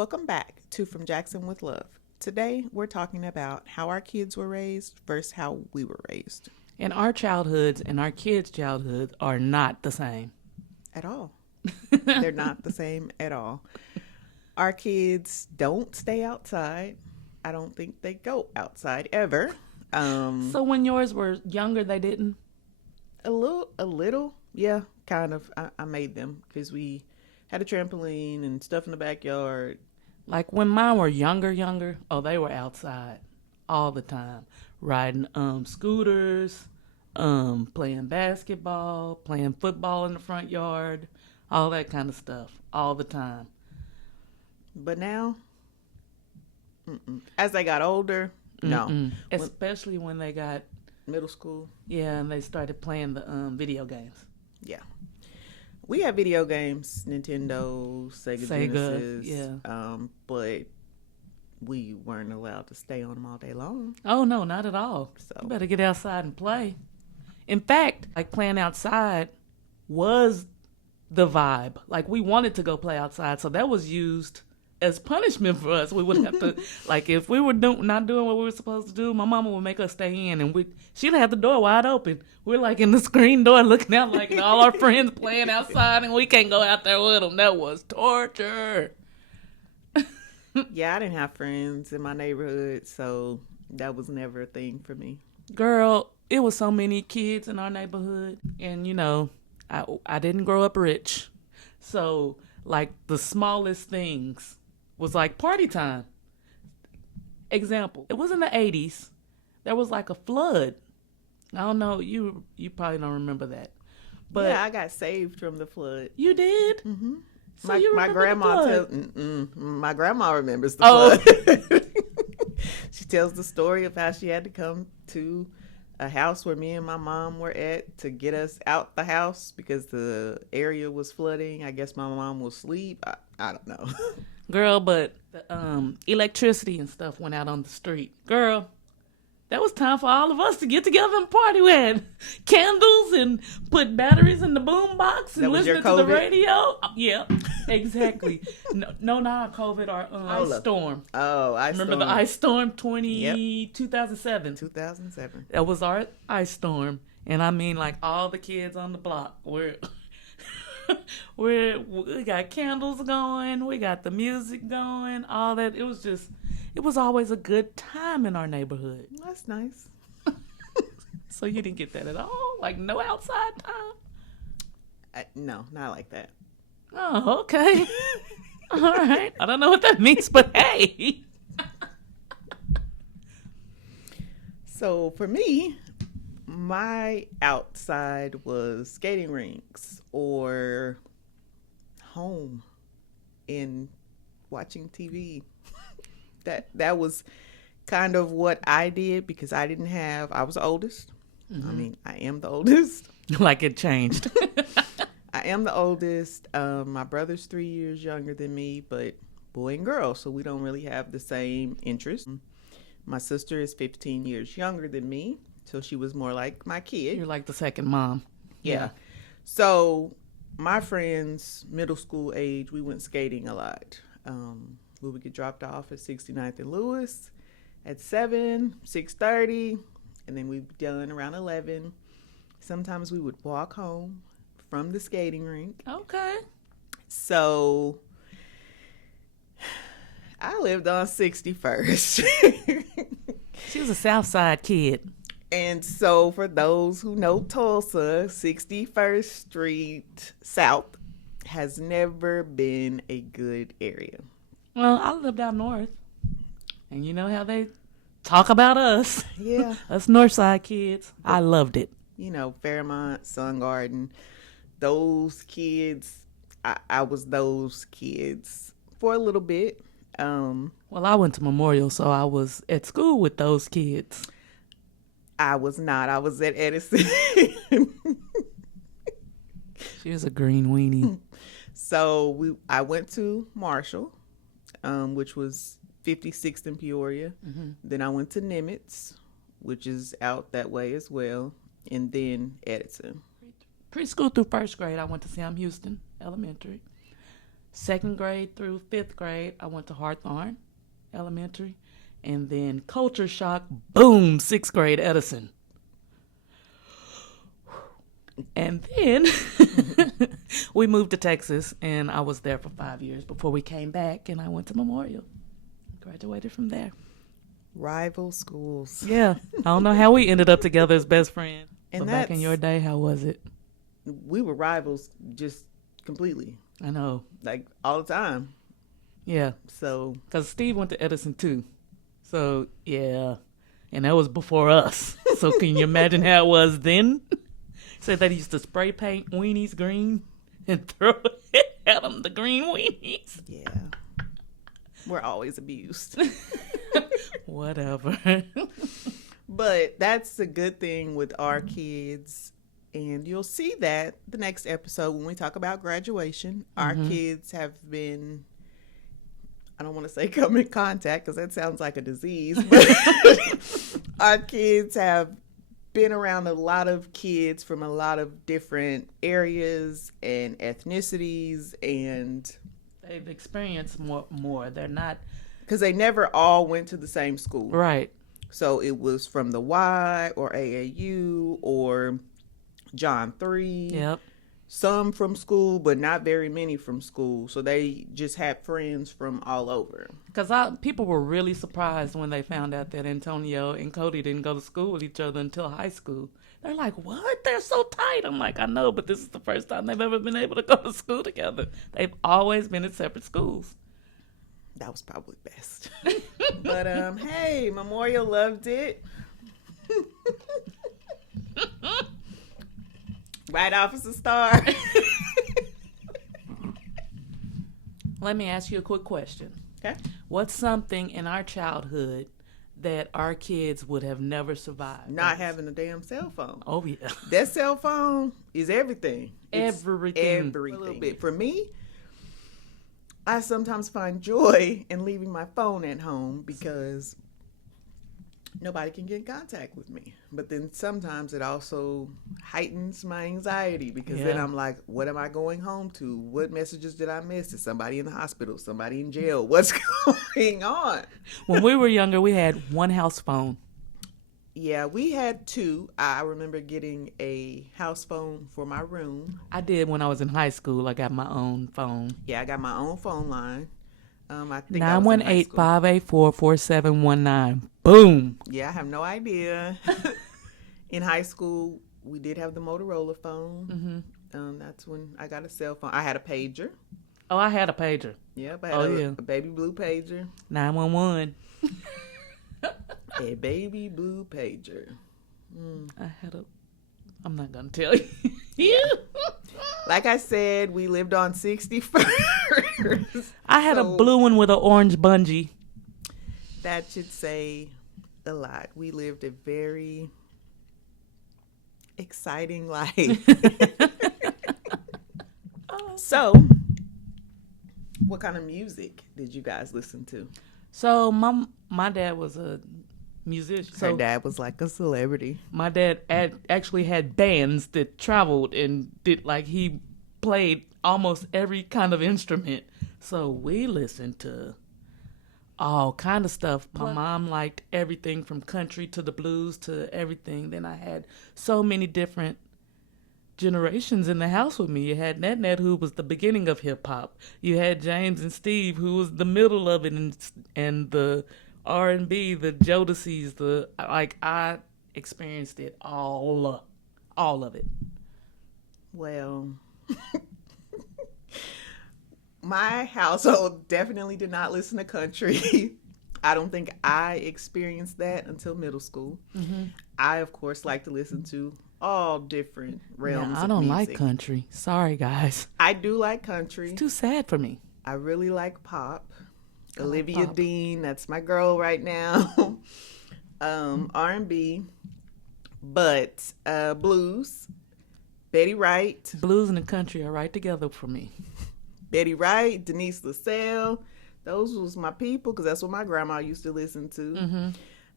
Welcome back to From Jackson with Love. Today, we're talking about how our kids were raised versus how we were raised. And our childhoods and our kids' childhoods are not the same. At all. They're not the same at all. Our kids don't stay outside. I don't think they go outside ever. So when yours were younger, they didn't? A little, yeah, kind of. I made them because we had a trampoline and stuff in the backyard. Like when mine were younger, oh, they were outside all the time. Riding scooters, playing basketball, playing football in the front yard, all that kind of stuff, all the time. But now, as they got older, no. Especially when they got, Middle school, and they started playing the video games. yeah. We had video games, Nintendo, Sega Genesis, but we weren't allowed to stay on them all day long. Oh, no, not at all. So You better get outside and play. In fact, like playing outside was the vibe. Like we wanted to go play outside, so that was used as punishment for us. We would have to, like, if we were not doing what we were supposed to do, my mama would make us stay in, and she'd have the door wide open. We're like in the screen door looking out, like all our friends playing outside, and we can't go out there with them. That was torture. yeah, I didn't have friends in my neighborhood, so that was never a thing for me. Girl, it was so many kids in our neighborhood, and I didn't grow up rich, so like the smallest things was like party time. Example, it was in the 80s. There was like a flood. I don't know, you probably don't remember that. But yeah, I got saved from the flood. You did? Mm-hmm. So you remember my grandma remembers the flood. She tells the story of how she had to come to a house where me and my mom were at to get us out the house because the area was flooding. I guess my mom was asleep. I don't know. Girl, but the electricity and stuff went out on the street. Girl, that was time for all of us to get together and party. We had candles and put batteries in the boom box and listen to the radio. Yeah, exactly. No, not our COVID, our ice storm. Oh, ice storm. Remember the ice storm 2007? 2007. That was our ice storm. And I mean, like, all the kids on the block were... we got candles going, we got the music going, all that. It was always a good time in our neighborhood. That's nice. So you didn't get that at all? Like no outside time? No, not like that. Oh, okay. All right. I don't know what that means, but hey. So for me, my outside was skating rinks or home and watching TV. That was kind of what I did because I was the oldest. Mm-hmm. I mean, I am the oldest. Like it changed. I am the oldest. My brother's 3 years younger than me, but boy and girl, so we don't really have the same interests. My sister is 15 years younger than me. So she was more like my kid. You're like the second mom. Yeah. So my friends, middle school age, we went skating a lot. We would get dropped off at 69th and Lewis at 7, 6:30, and then we'd be done around 11. Sometimes we would walk home from the skating rink. Okay. So I lived on 61st. She was a South Side kid. And so for those who know Tulsa, 61st Street South has never been a good area. Well, I lived out north. And you know how they talk about us. Yeah. Us north side kids. I loved it. You know, Fairmont, Sun Garden, those kids, I was those kids for a little bit. Well, I went to Memorial, so I was at school with those kids. I was not. I was at Edison. She was a green weenie. So I went to Marshall, which was 56th in Peoria. Mm-hmm. Then I went to Nimitz, which is out that way as well. And then Edison. Preschool through first grade, I went to Sam Houston Elementary. Second grade through fifth grade, I went to Hawthorne Elementary. And then culture shock, boom, sixth grade Edison. And then we moved to Texas, and I was there for 5 years before we came back, and I went to Memorial. Graduated from there. Rival schools. Yeah. I don't know how we ended up together as best friends. And But back in your day, how was it? We were rivals just completely, I know. like all the time. Yeah. So Because Steve went to Edison, too. So, yeah. And that was before us. So can you imagine how it was then? Said that he used to spray paint weenies green and throw it at them, the green weenies. yeah, we're always abused. Whatever. But that's a good thing with our kids. And you'll see that the next episode when we talk about graduation. Our kids have been, I don't want to say come in contact because that sounds like a disease, but our kids have been around a lot of kids from a lot of different areas and ethnicities, and They've experienced more. They're not. because they never all went to the same school. Right. So it was from the Y or AAU or John 3. Yep. Some from school, but not very many from school. So they just had friends from all over. Because people were really surprised when they found out that Antonio and Cody didn't go to school with each other until high school. They're like, what? They're so tight. I'm like, I know, but this is the first time they've ever been able to go to school together. They've always been at separate schools. That was probably best. But hey, Memorial loved it. Right off as a star. Let me ask you a quick question. Okay. What's something in our childhood that our kids would have never survived? Not having a damn cell phone. Oh, yeah. That cell phone is everything. It's Everything. everything. A little bit. For me, I sometimes find joy in leaving my phone at home because nobody can get in contact with me. But then sometimes it also heightens my anxiety because then Yeah. I'm like, what am I going home to? What messages did I miss? Is somebody in the hospital? Somebody in jail? What's going on? When we were younger, we had one house phone. Yeah, we had two. I remember getting a house phone for my room. I did when I was in high school. I got my own phone. Yeah, I got my own phone line. I think I was in high school. 918-584-4719. Boom. Yeah, I have no idea. In high school, we did have the Motorola phone. That's when I got a cell phone. I had a pager. Oh, I had a pager. Yep, I had yeah. a baby blue pager. 911. A baby blue pager. I'm not going to tell you. Yeah. Like I said, we lived on 61st. I had a blue one with an orange bungee. That should say a lot. We lived a very exciting life. So, what kind of music did you guys listen to? So my dad was a musician. Her dad was like a celebrity. My dad actually had bands that traveled and did, like, he played almost every kind of instrument. So we listened to all kind of stuff. My mom liked everything from country to the blues to everything. Then I had so many different generations in the house with me. You had Nat, who was the beginning of hip hop. You had James and Steve, who was the middle of it, and the R&B, the Jodeci's, I experienced it all of it. Well, my household definitely did not listen to country. I don't think I experienced that until middle school. I, of course, like to listen to all different realms I of don't music. like country. Sorry, guys. I do like country. It's too sad for me. I really like pop. I like Olivia pop. Dean, that's my girl right now. R&B, but blues. Betty Wright. Blues and the country are right together for me. Betty Wright, Denise LaSalle. Those was my people because that's what my grandma used to listen to.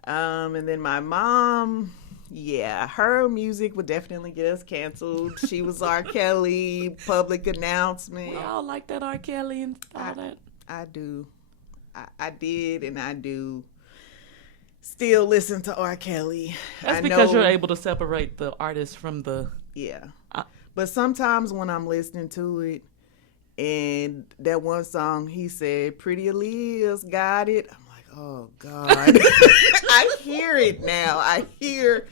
And then my mom Yeah, her music would definitely get us canceled. She was R. Kelly, public announcement. We all like that R. Kelly and all that. I do. I did and I do still listen to R. Kelly. That's I because know, you're able to separate the artist from the. yeah. Uh, But sometimes when I'm listening to it and that one song he said, Pretty Aaliyah's got it. I'm like, oh God. I hear it now. I hear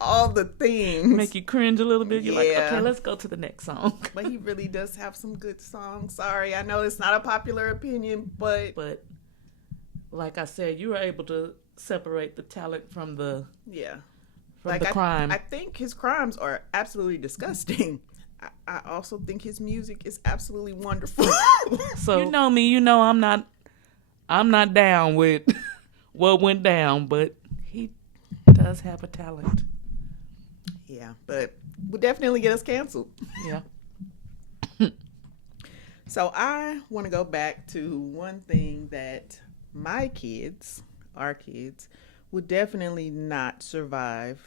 all the things. Make you cringe a little bit. You're like, Yeah. okay, let's go to the next song. But he really does have some good songs. Sorry, I know it's not a popular opinion, but But like I said, you were able to separate the talent from the yeah. the crime. I think his crimes are absolutely disgusting. I also think his music is absolutely wonderful. So you know me, you know I'm not down with what went down, but he does have a talent. Yeah, but would definitely get us canceled. Yeah. So I want to go back to one thing that my kids, our kids, would definitely not survive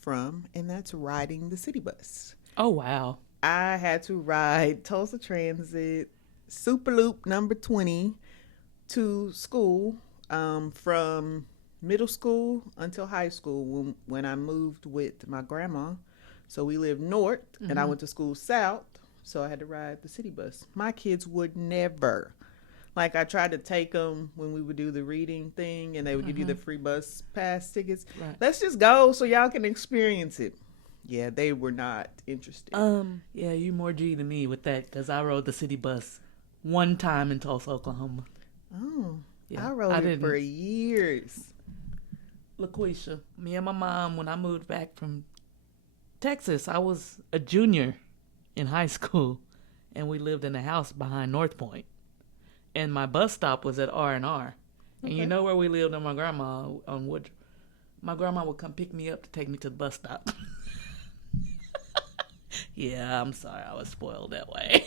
from, and that's riding the city bus. Oh wow. I had to ride Tulsa Transit Superloop number 20 to school from middle school until high school when I moved with my grandma. So we lived north and I went to school south. So I had to ride the city bus. My kids would never. Like I tried to take them when we would do the reading thing and they would give you the free bus pass tickets. Right. Let's just go so y'all can experience it. Yeah, they were not interested. Yeah, you more G than me with that because I rode the city bus one time in Tulsa, Oklahoma. Oh, Yeah, I rode I it didn't. for years. LaQuisha, me and my mom, when I moved back from Texas, I was a junior in high school, and we lived in a house behind North Point. And my bus stop was at R&R. And you Okay. know where we lived on my grandma on Wood. My grandma would come pick me up to take me to the bus stop. Yeah, I'm sorry, I was spoiled that way.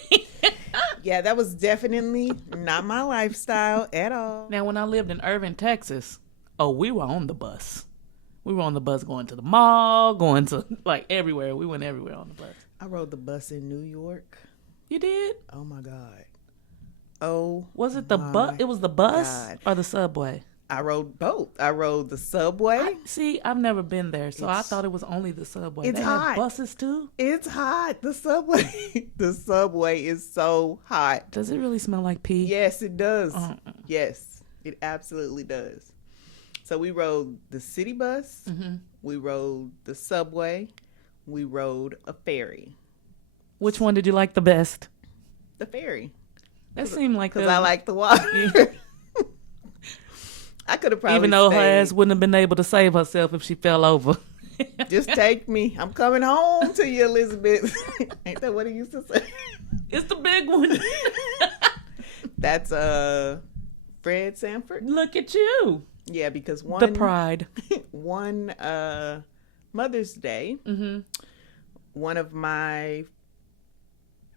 Yeah, that was definitely not my lifestyle at all. Now, when I lived in Irving, Texas, we were on the bus. We were on the bus going to the mall, going to like everywhere. We went everywhere on the bus. I rode the bus in New York. You did? Oh my God. Oh, Was it the my bus? It was the bus God. or the subway? I rode both. I rode the subway. See, I've never been there, so I It's- thought it was only the subway. it's They hot. have buses too? It's hot. The subway. The subway is so hot. Does it really smell like pee? Yes, it does. Uh-uh. Yes, it absolutely does. So we rode the city bus. We rode the subway. We rode a ferry. Which one did you like the best? The ferry. That seemed like Because I like the water. I could have probably even though her stayed. ass wouldn't have been able to save herself if she fell over. Just take me. I'm coming home to you, Elizabeth. Ain't that what he used to say? It's the big one. That's Fred Sanford. Look at you. Yeah, because The pride. one Mother's Day, one of my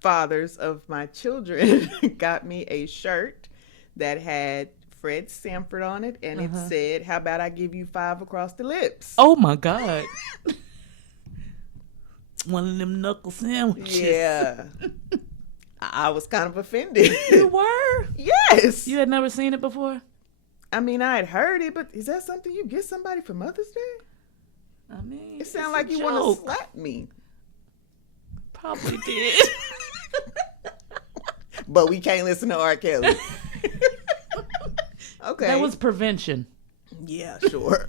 fathers of my children got me a shirt that had Fred Sanford on it, and it said, "How about I give you 5 across the lips?" Oh my God. One of them knuckle sandwiches. Yeah. I was kind of offended. You were? Yes. You had never seen it before? I mean, I had heard it, but is that something you get somebody for Mother's Day? I mean, It sounds like you want to slap me. Probably did. But we can't listen to R. Kelly. Okay. That was prevention. Yeah, sure.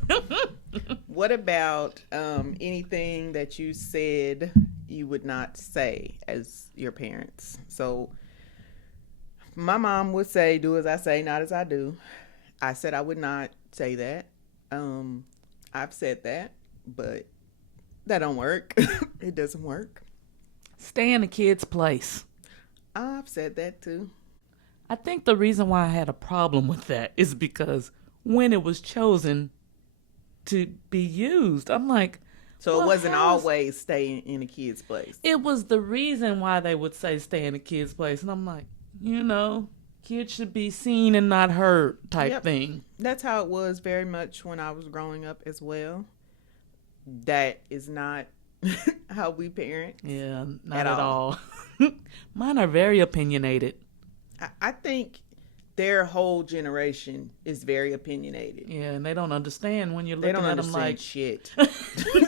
What about anything that you said you would not say as your parents? So my mom would say, "Do as I say, not as I do." I said I would not say that. I've said that, but that don't work. It doesn't work. Stay in a kid's place. I've said that too. I think the reason why I had a problem with that is because when it was chosen to be used, I'm like, So well, it wasn't how is- always stay in a kid's place. It was the reason why they would say stay in a kid's place. And I'm like, kids should be seen and not heard type Yep. thing. That's how it was very much when I was growing up as well. That is not how we parent Yeah, not at at all. all. Mine are very opinionated. I think their whole generation is very opinionated. Yeah, and they don't understand when you're They don't looking at them understand like,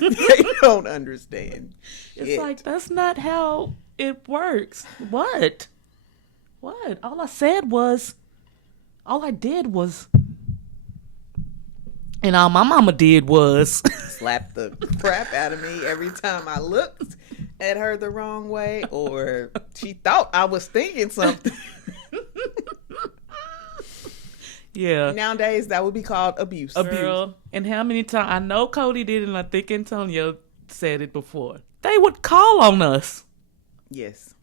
shit. They don't understand it's shit. like, that's not how it works. What? What? All I did was, and all my mama did was, Slap the crap out of me every time I looked at her the wrong way, or she thought I was thinking something. yeah. Nowadays, that would be called abuse. Girl, and how many times, I know Cody did it, and I think Antonio said it before. They would call on us. Yes.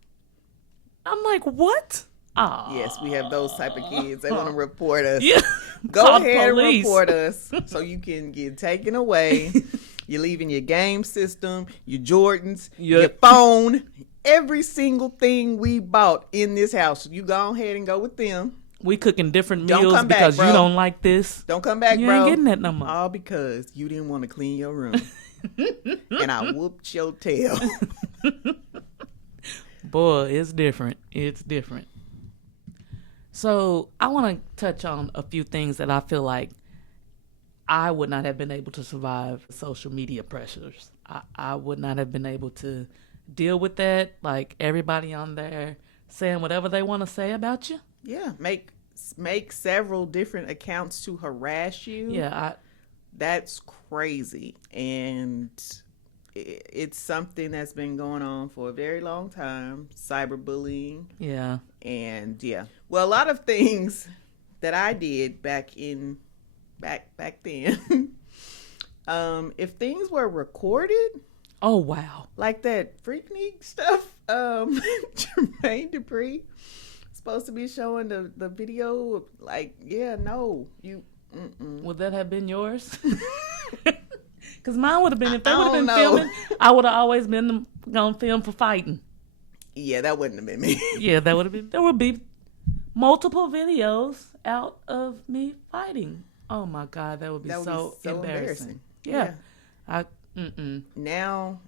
I'm like, what? Oh, Yes, we have those type of kids. They want to report us. yeah. Go Call ahead police. and report us so you can get taken away. You're leaving your game system, your Jordans, your phone, every single thing we bought in this house. You go ahead and go with them. We cooking different Don't meals come back, because bro. you don't like this. Don't come back, You bro. ain't getting that no more. All because you didn't want to clean your room. And I whooped your tail. Boy, it's different. It's different. So I want to touch on a few things that I feel like I would not have been able to survive social media pressures. I would not have been able to deal with that. Like everybody on there saying whatever they want to say about you. Yeah, make several different accounts to harass you. Yeah, That's crazy. And it's something that's been going on for a very long time. Cyberbullying. yeah. And yeah. Well, a lot of things that I did back then. If things were recorded, Oh, wow. like that Freaknik stuff, Jermaine Dupri supposed to be showing the video. Like, yeah, no, you. Would that have been yours? Because mine would have been, if they I would have don't been know. filming, I would have always been on film for fighting. Yeah, that wouldn't have been me. Yeah, that would have been, there would be multiple videos out of me fighting. Oh my God, that would be That would so, be so embarrassing. embarrassing. Yeah. Now,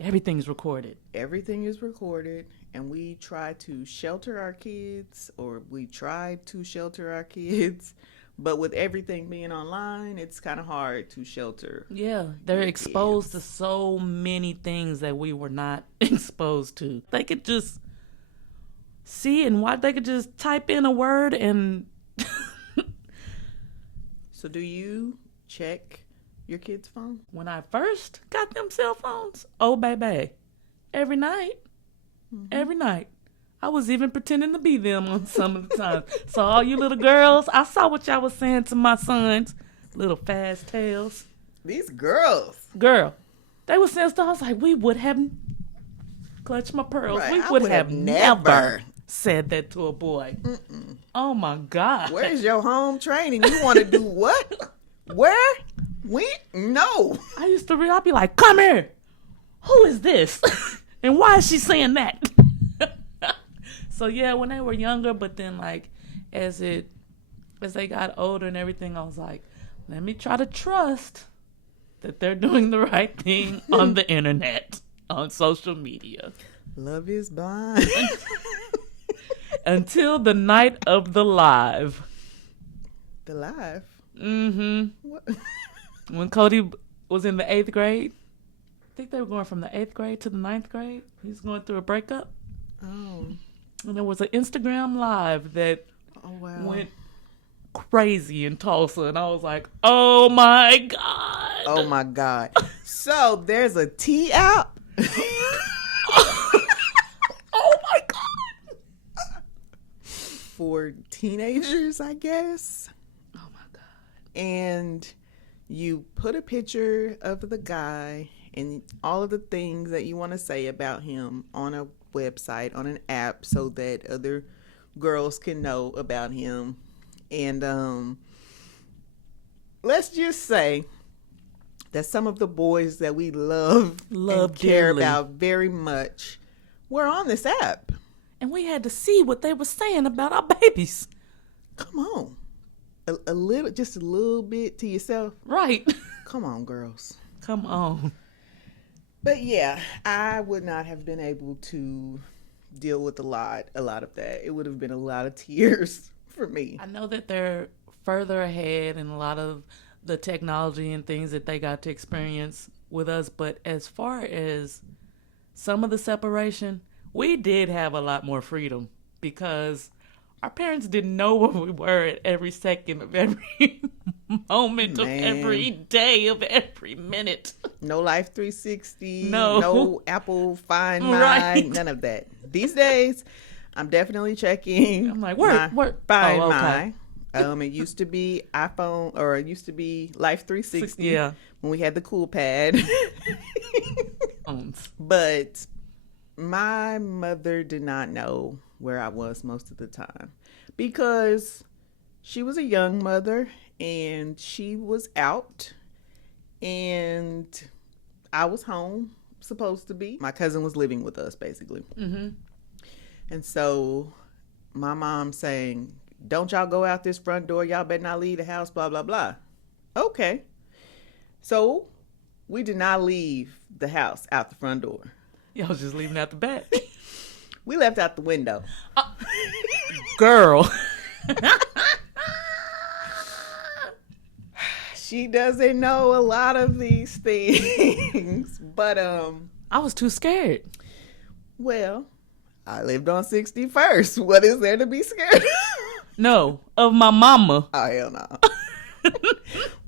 Everything's recorded. everything is recorded, and we try to shelter our kids, or we tried to shelter our kids. But with everything being online, it's kind of hard to shelter. Yeah, they're Your exposed kids. to so many things that we were not exposed to. They could just see and watch. They could just type in a word and So do you check your kid's phone? when I first got them cell phones, oh baby, every night, every night. I was even pretending to be them on some of the time. So all you little girls, I saw what y'all was saying to my sons, little fast tails. These girls. Girl, they were saying stuff. I was like, we would have clutched my pearls. Right, We I would would have have never never said that to a boy. Oh my God. Where's your home training? You want to do what? Where? When? No. I used to read, I'd be like, come here. Who is this? And why is she saying that? So yeah, when they were younger, but then like as they got older and everything, I was like, let me try to trust that they're doing the right thing on the internet, on social media. Love is blind. Until the night of the live. The live. Mm-hmm. What? When Cody was in the 8th grade, I think they were going from the 8th grade to the 9th grade. He was going through a breakup. Oh. And there was an Instagram live that Oh wow. went crazy in Tulsa. And I was like, oh my God. Oh my God. So there's a tea out. Oh my God. For teenagers, I guess. Oh my God. And you put a picture of the guy and all of the things that you want to say about him on a website, on an app, so that other girls can know about him. And let's just say that some of the boys that we love and care dearly about very much were on this app. And we had to see what they were saying about our babies. Come on. a little, just a little bit to yourself. Right. Come on, girls. Come on. But yeah, I would not have been able to deal with a lot of that. It would have been a lot of tears for me. I know that they're further ahead in a lot of the technology and things that they got to experience with us, but as far as some of the separation, we did have a lot more freedom because our parents didn't know where we were at every second of every moment of every day of every minute. No Life 360, No. no Apple Find My, Right. none of that. These days, I'm definitely checking. I'm like, where? Find Oh, okay. My. It used to be iPhone, or it used to be Life 360. Yeah. When we had the cool pad. But my mother did not know where I was most of the time because she was a young mother and she was out and I was home, supposed to be. My cousin was living with us, basically. Mm-hmm. And so my mom saying, don't y'all go out this front door. Y'all better not leave the house, blah, blah, blah. Okay. So we did not leave the house out the front door. Y'all was just leaving out the back. We left out the window. Girl. She doesn't know a lot of these things. But, I was too scared. well, I lived on 61st. What is there to be scared of? No, of my mama. Oh, hell no.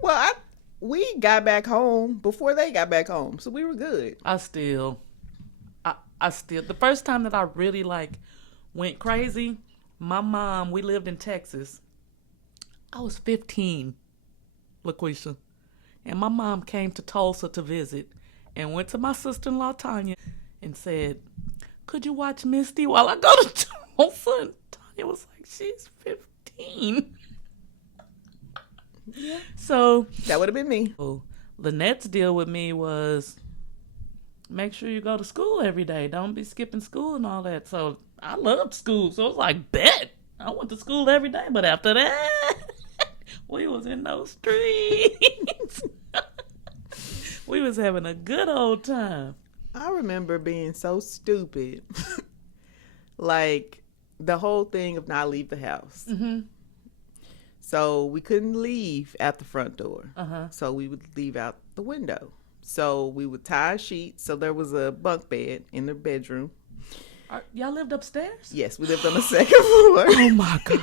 Well, we got back home before they got back home, so we were good. I still, the first time that I really went crazy, my mom, we lived in Texas. I was 15, LaQuisha. And my mom came to Tulsa to visit and went to my sister-in-law, Tanya, and said, could you watch Misty while I go to Tulsa? And Tanya was like, she's 15. Yeah. So that would have been me. Lynette's deal with me was make sure you go to school every day. Don't be skipping school and all that. So I loved school. So it was like, bet. I went to school every day. But after that, we was in those streets. We was having a good old time. I remember being so stupid. Like the whole thing of not leave the house. Mm-hmm. So we couldn't leave at the front door. Uh-huh. So we would leave out the window. So we would tie a sheet. So there was a bunk bed in the bedroom. Y'all lived upstairs? Yes, we lived on the second floor. Oh my God.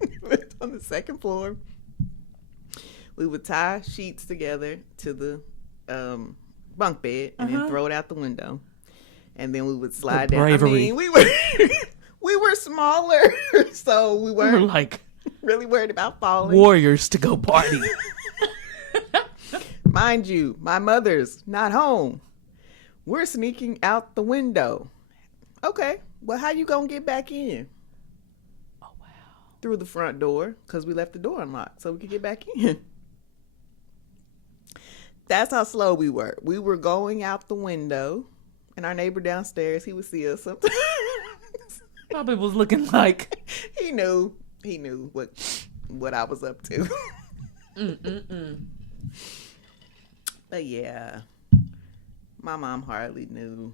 We lived on the second floor. We would tie sheets together to the bunk bed and then throw it out the window. And then we would slide down. I mean, we were smaller, so we weren't like really worried about falling. Warriors to go party. Mind you, my mother's not home. We're sneaking out the window. Okay, well, how you gonna get back in? Oh, wow. Through the front door, because we left the door unlocked so we could get back in. That's how slow we were. We were going out the window, and our neighbor downstairs, he would see us sometimes. Probably was looking like he knew what I was up to. But yeah, my mom hardly knew.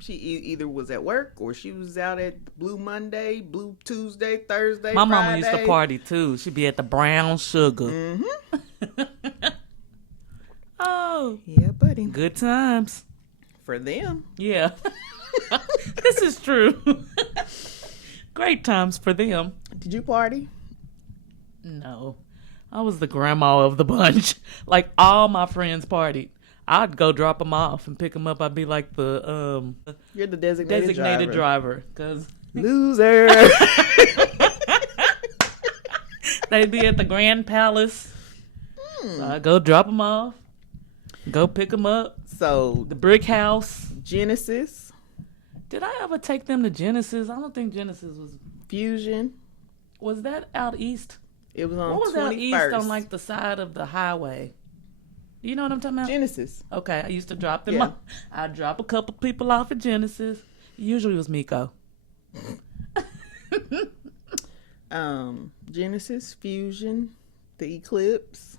She either was at work or she was out at Blue Monday, Blue Tuesday, Thursday, my Friday. mama used to party too. She'd be at the Brown Sugar. Mm-hmm. Oh, Yeah, buddy. good times For them. Yeah. This is true. Great times for them. Did you party? No, I was the grandma of the bunch. Like all my friends partied. I'd go drop them off and pick them up. I'd be like the You're the designated driver because loser. they'd be at the Grand Palace. So I'd go drop them off, go pick them up. So The Brick House. Genesis, Did I ever take them to Genesis? I don't think Genesis Fusion. was that out east. It was on What was 21st. out east on like the side of the highway? Do you know what I'm talking about? Genesis. Okay, I used to drop them Yeah. off. I'd drop a couple people off at Genesis. Usually it was Miko. Genesis, Fusion, the Eclipse.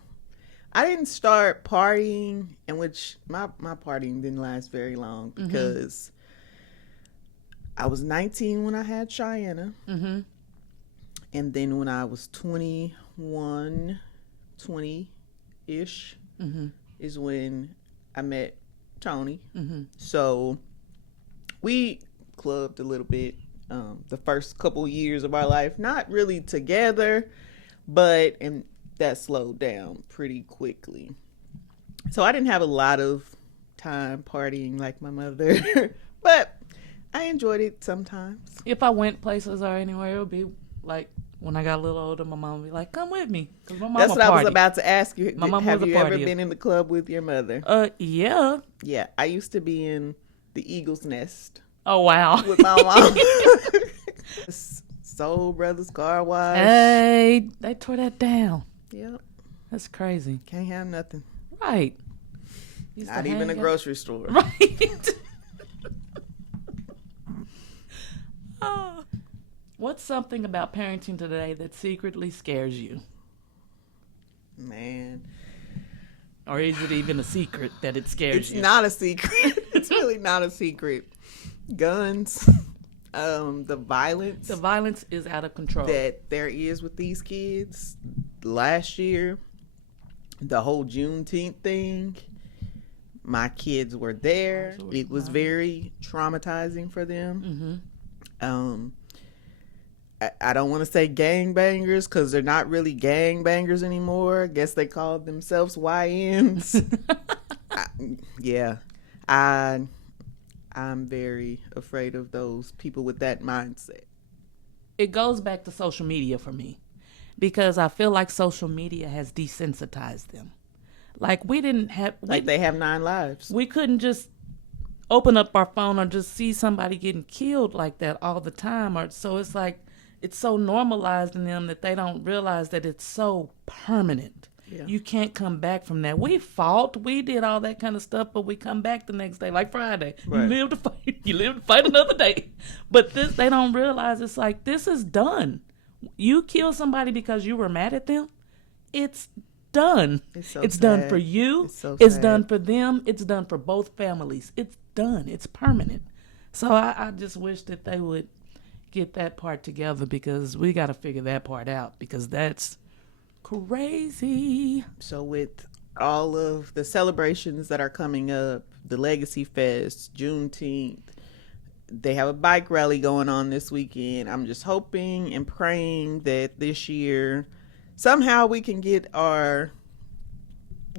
I didn't start partying, in which my partying didn't last very long because I was 19 when I had Cheyenne. Mm-hmm. And then when I was 21, 20-ish is when I met Tony. So we clubbed a little bit the first couple years of our life. Not really together, but and that slowed down pretty quickly. So I didn't have a lot of time partying like my mother, but I enjoyed it sometimes. If I went places or anywhere, it would be like when I got a little older, my mom would be like, "Come with me," because my mom That's would what party. I was about to ask you. My mom Have was a you ever partier. been in the club with your mother? Yeah. Yeah, I used to be in the Eagle's Nest Oh wow. with my mom. Soul Brothers Car Wash. Hey, they tore that down. Yep, That's crazy. can't have nothing. Right. Used to Not even a hang out- grocery store. Right. Oh. What's something about parenting today that secretly scares you? Man, Or is it even a secret that it scares it's you? not a secret. It's really not a secret. Guns, the violence The violence is out of control. that there is with these kids. Last year, the whole Juneteenth thing, my kids were there. It was very traumatizing for them. I don't want to say gangbangers because they're not really gangbangers anymore. I guess they call themselves YNs. I'm very afraid of those people with that mindset. It goes back to social media for me because I feel like social media has desensitized them. Like we didn't have, Like they have 9 lives. we couldn't just open up our phone or just see somebody getting killed like that all the time. Or so it's like it's so normalized in them that they don't realize that it's so permanent. Yeah. You can't come back from that. We fought, we did all that kind of stuff, but we come back the next day, like Friday. Right. You live to fight. You live to fight another day. But this, they don't realize it's like this is done. You kill somebody because you were mad at them. It's done. It's so done sad. for you. It's so It's sad. done for them. It's done for both families. It's done. It's permanent. So I just wish that they would get that part together because we got to figure that part out because that's crazy. So with all of the celebrations that are coming up, the Legacy Fest, Juneteenth, they have a bike rally going on this weekend. I'm just hoping and praying that this year somehow we can get our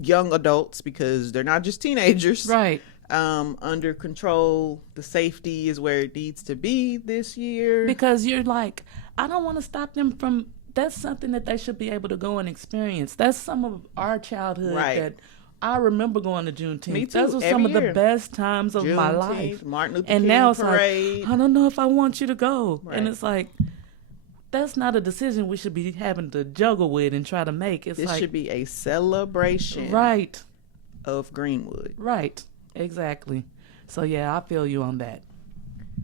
young adults, because they're not just teenagers, Right. under control. The safety is where it needs to be this year. Because you're like, I don't want to stop them from, that's something that they should be able to go and experience. That's some of our childhood Right. that I remember going to Juneteenth. Me too, Those were some every of the year. best times of my Juneteenth, life. Martin Luther And King now it's Parade. like, I don't know if I want you to go. Right. And it's like, that's not a decision we should be having to juggle with and try to make. It's This like, should be a celebration right, of Greenwood. right, exactly. So yeah, I feel you on that.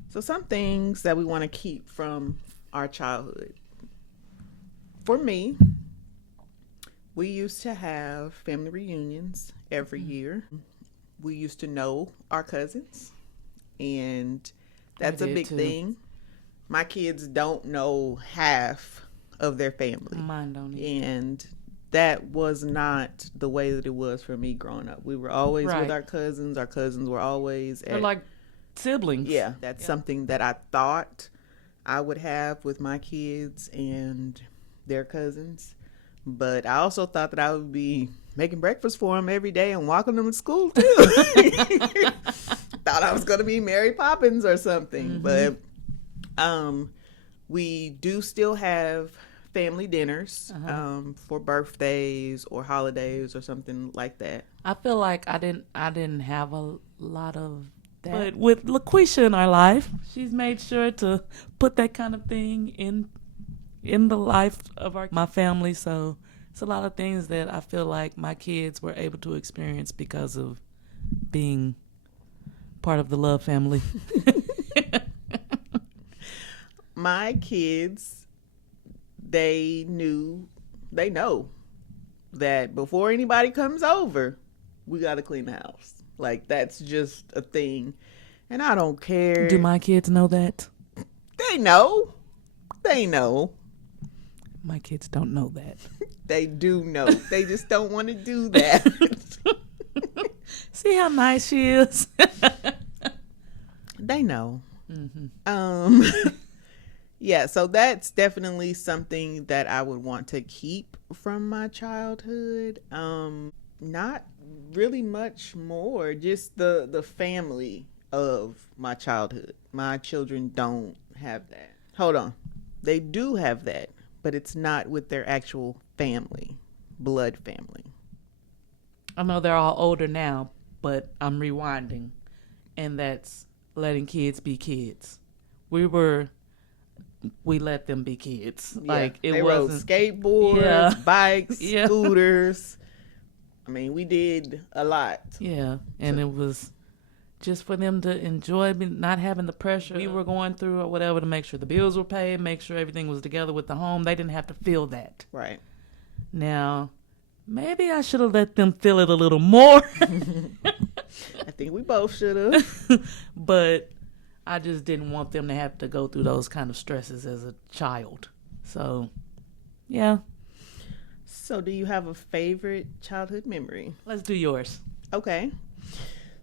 So some things that we want to keep from our childhood. For me, we used to have family reunions every year. We used to know our cousins, and that's a did big too. thing. My kids don't know half of their family. Mine don't either. And that was not the way that it was for me growing up. We were always Right. with our cousins. Our cousins were always They're at, like siblings. yeah, that's something that I thought I would have with my kids and their cousins. But I also thought that I would be making breakfast for them every day and walking them to school too. Thought I was going to be Mary Poppins or something. But we do still have family dinners for birthdays or holidays or something like that. I feel like I didn't have a lot of that. But with LaQuisha in our life, she's made sure to put that kind of thing in the life of my family. So it's a lot of things that I feel like my kids were able to experience because of being part of the Love family. My kids, they know that before anybody comes over, we got to clean the house. Like, that's just a thing. And I don't care. Do my kids know that? They know. They know. My kids don't know that. They do know. They just don't want to do that. See how nice she is? They know. Mm-hmm. Yeah, so that's definitely something that I would want to keep from my childhood. Not really much more, just the family of my childhood. My children don't have that. Hold on. They do have that, but it's not with their actual family, blood family. I know they're all older now, but I'm rewinding, and that's letting kids be kids. We let them be kids. Yeah, like it they wasn't rode skateboards, bikes, Yeah. scooters. I mean, we did a lot. Yeah, and it was just for them to enjoy not having the pressure we were going through or whatever, to make sure the bills were paid, make sure everything was together with the home. They didn't have to feel that. Right. Now, maybe I should have let them feel it a little more. I think we both should have. But I just didn't want them to have to go through those kind of stresses as a child. So, yeah. So, do you have a favorite childhood memory? Let's do yours. Okay.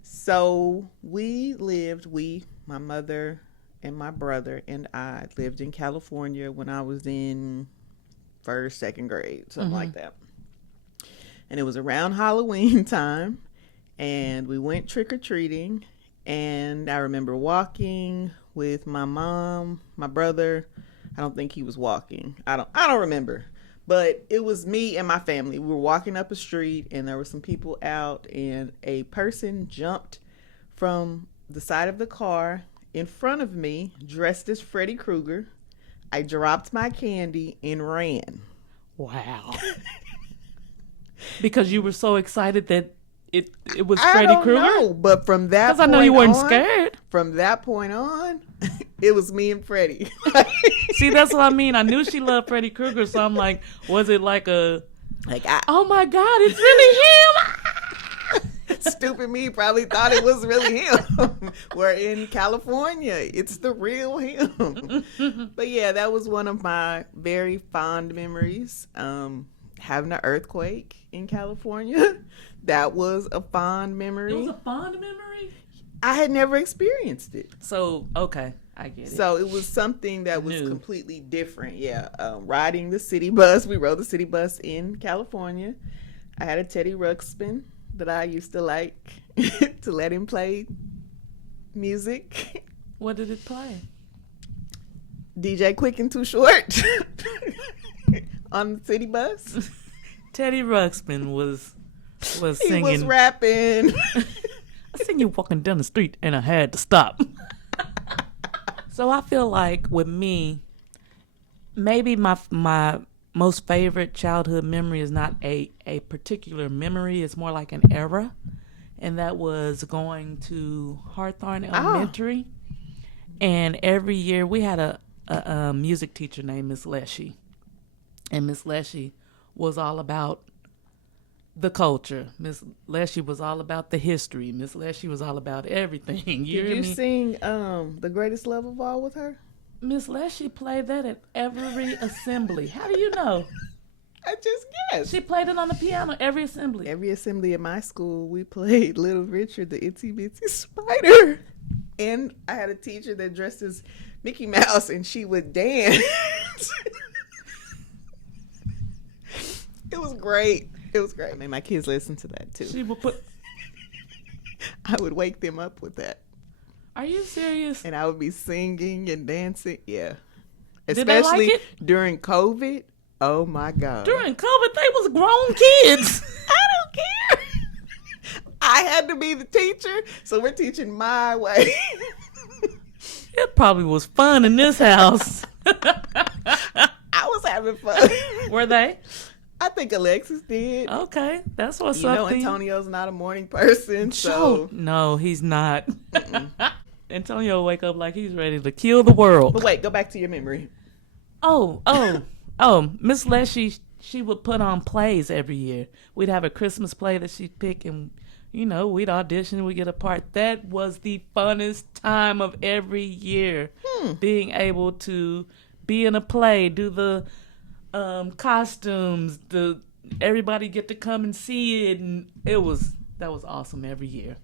So, my mother and my brother and I lived in California when I was in first, second grade, something like that. And it was around Halloween time, and we went trick-or-treating, and I remember walking with my mom, my brother. I don't think he was walking. I don't remember. But it was me and my family. We were walking up a street, and there were some people out, and a person jumped from the side of the car in front of me, dressed as Freddy Krueger. I dropped my candy and ran. Wow. Because you were so excited that it was Freddy Krueger? No, but from that point because I know you weren't scared. From that point on, it was me and Freddy. See, that's what I mean. I knew she loved Freddy Krueger, so I'm like, was it like oh my God, it's really him? Stupid me probably thought it was really him. We're in California. It's the real him. But yeah, that was one of my very fond memories. Having an earthquake in California. That was a fond memory. It was a fond memory? I had never experienced it. So, okay. I get it. So it was something that was completely different. Yeah. Riding the city bus. We rode the city bus in California. I had a Teddy Ruxpin that I used to like to let him play music. What did it play? DJ Quick and Too Short on the city bus. Teddy Ruxpin was singing. He was rapping. I seen you walking down the street and I had to stop. So I feel like with me, maybe my most favorite childhood memory is not a particular memory. It's more like an era. And that was going to Hawthorne Elementary. And every year we had a music teacher named Miss Leshy. And Miss Leshy was all about the culture. Miss Leshy was all about the history. Miss Leshy was all about everything. Did you sing The Greatest Love of All with her? Miss Leshy played that at every assembly. How do you know? I just guessed. She played it on the piano every assembly. Every assembly at my school, we played Little Richard, the Itsy Bitsy Spider. And I had a teacher that dressed as Mickey Mouse, and she would dance. It was great. It was great. I made my kids listen to that too. She would put. I would wake them up with that. Are you serious? And I would be singing and dancing. Yeah. Did they Especially like it? During COVID. Oh my God. During COVID, they was grown kids. I don't care. I had to be the teacher, so we're teaching my way. It probably was fun in this house. I was having fun. Were they? I think Alexis did. Okay, that's what's You up. know, Antonio's not a morning person, so no, he's not. Antonio wake up like he's ready to kill the world. But wait, go back to your memory. Oh, Oh, Miss Leshy, she would put on plays every year. We'd have a Christmas play that she'd pick, and we'd audition, we'd get a part. That was the funnest time of every year, being able to be in a play, do the costumes, everybody get to come and see it, and that was awesome every year.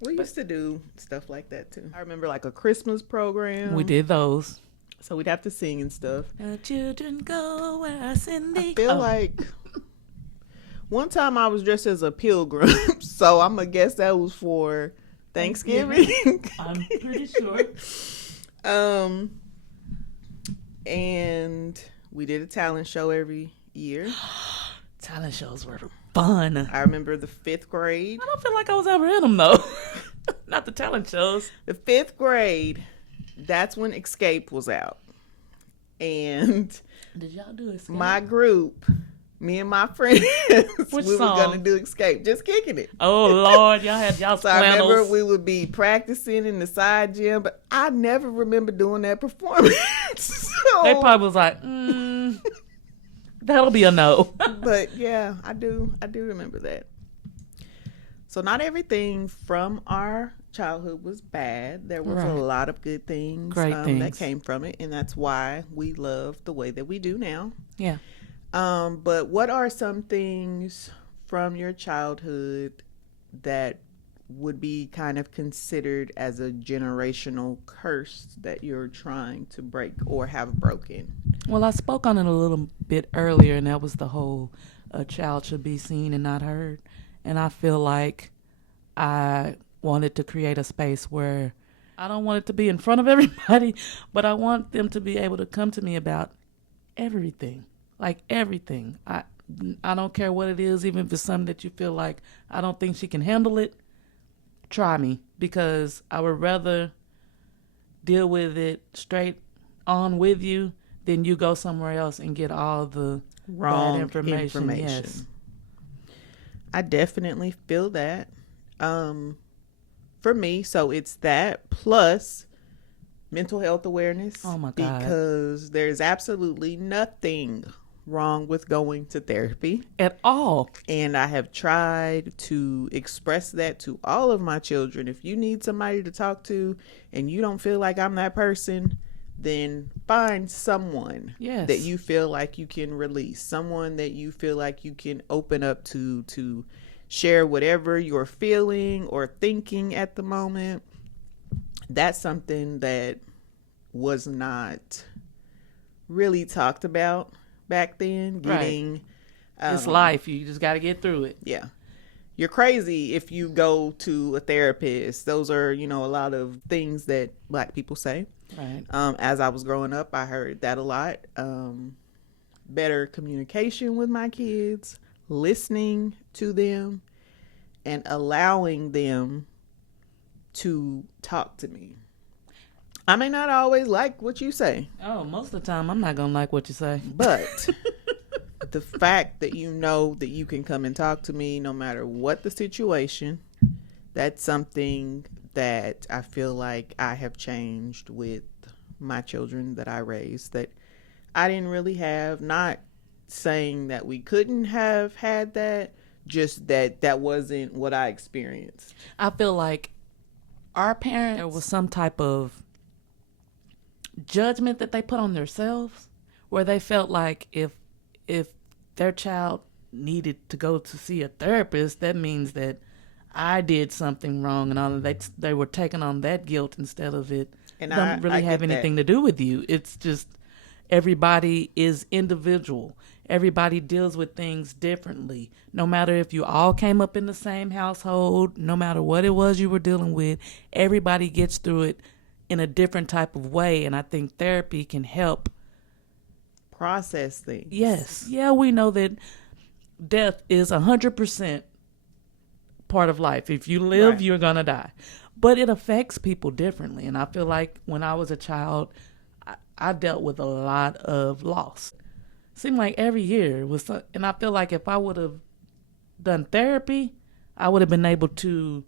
We used to do stuff like that too. I remember like a Christmas program. We did those. So we'd have to sing and stuff. The children go where I send thee. I feel like one time I was dressed as a pilgrim, so I'm gonna guess that was for Thanksgiving. I'm pretty sure. And we did a talent show every year. Talent shows were fun. I remember the 5th grade. I don't feel like I was ever in them though. Not the talent shows. The 5th grade, that's when Escape was out. And did y'all do Escape? My group, me and my friends, Which we song? were gonna do Escape, just kicking it. Oh Lord, y'all had y'all So flannels. I remember we would be practicing in the side gym, but I never remember doing that performance. So, they probably was like, that'll be a no. but yeah, I do remember that. So not everything from our childhood was bad. There was a lot of good things, Great things that came from it, and that's why we love the way that we do now. Yeah. But what are some things from your childhood that would be kind of considered as a generational curse that you're trying to break or have broken? Well, I spoke on it a little bit earlier, and that was the whole a child should be seen and not heard. And I feel like I wanted to create a space where I don't want it to be in front of everybody, but I want them to be able to come to me about everything. Like everything. I don't care what it is, even if it's something that you feel like I don't think she can handle it. Try me, because I would rather deal with it straight on with you than you go somewhere else and get all the Wrong bad information. Yes. I definitely feel that. For me, so it's that plus mental health awareness. Oh my God. Because there's absolutely nothing wrong with going to therapy At all. And I have tried to express that to all of my children. If you need somebody to talk to and you don't feel like I'm that person, then find someone that you feel like you can release, someone that you feel like you can open up to share whatever you're feeling or thinking at the moment. That's something that was not really talked about back then. Getting it's life. You just got to get through it. Yeah. You're crazy if you go to a therapist. Those are, a lot of things that Black people say. Right. As I was growing up, I heard that a lot. Better communication with my kids, listening to them, and allowing them to talk to me. I may not always like what you say. Oh, most of the time I'm not going to like what you say. But the fact that you know that you can come and talk to me no matter what the situation, that's something that I feel like I have changed with my children that I raised that I didn't really have. Not saying that we couldn't have had that, just that wasn't what I experienced. I feel like our parents, there was some type of judgment that they put on themselves where they felt like if their child needed to go to see a therapist, that means that I did something wrong, and all of that. They were taking on that guilt instead of it And don't really have anything to do with you. It's just everybody is individual. Everybody deals with things differently. No matter if you all came up in the same household, no matter what it was you were dealing with, everybody gets through it in a different type of way. And I think therapy can help process things. Yes. Yeah, we know that death is 100% part of life. If you live, you're going to die. But it affects people differently. And I feel like when I was a child, I dealt with a lot of loss. Seemed like every year was, and I feel like if I would have done therapy, I would have been able to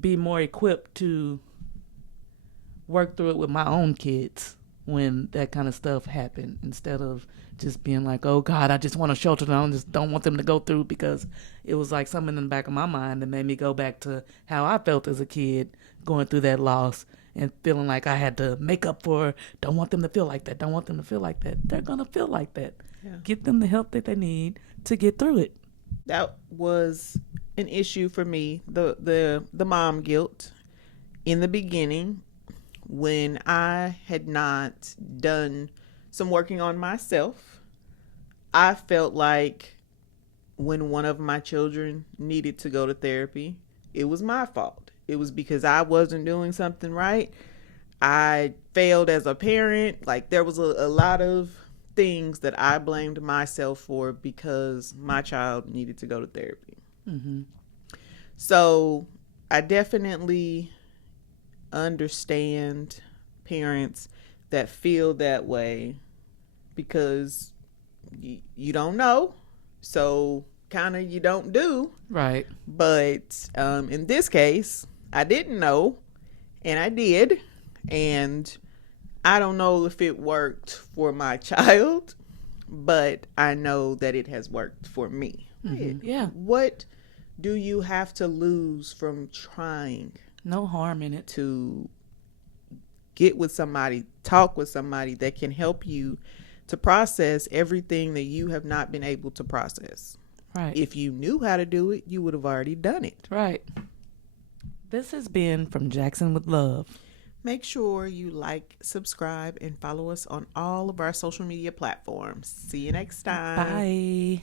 be more equipped to work through it with my own kids. when that kind of stuff happened, instead of just being like, oh God, I just want to shelter them. I just don't want them to go through, because it was like something in the back of my mind that made me go back to how I felt as a kid going through that loss and feeling like I had to make up for, don't want them to feel like that. Don't want them to feel like that. They're going to feel like that. Yeah. Get them the help that they need to get through it. That was an issue for me, the mom guilt in the beginning, when I had not done some working on myself. I felt like when one of my children needed to go to therapy, it was my fault. It was because I wasn't doing something right. I failed as a parent. Like, there was a lot of things that I blamed myself for because my child needed to go to therapy. Mm-hmm. So I definitely understand parents that feel that way because you don't know. So kind of you don't do. Right. But in this case, I didn't know, and I did. And I don't know if it worked for my child, but I know that it has worked for me. Mm-hmm. Yeah. What do you have to lose from trying? No harm in it. To get with somebody, talk with somebody that can help you to process everything that you have not been able to process. Right. If you knew how to do it, you would have already done it. Right. This has been From Jackson with Love. Make sure you like, subscribe, and follow us on all of our social media platforms. See you next time. Bye.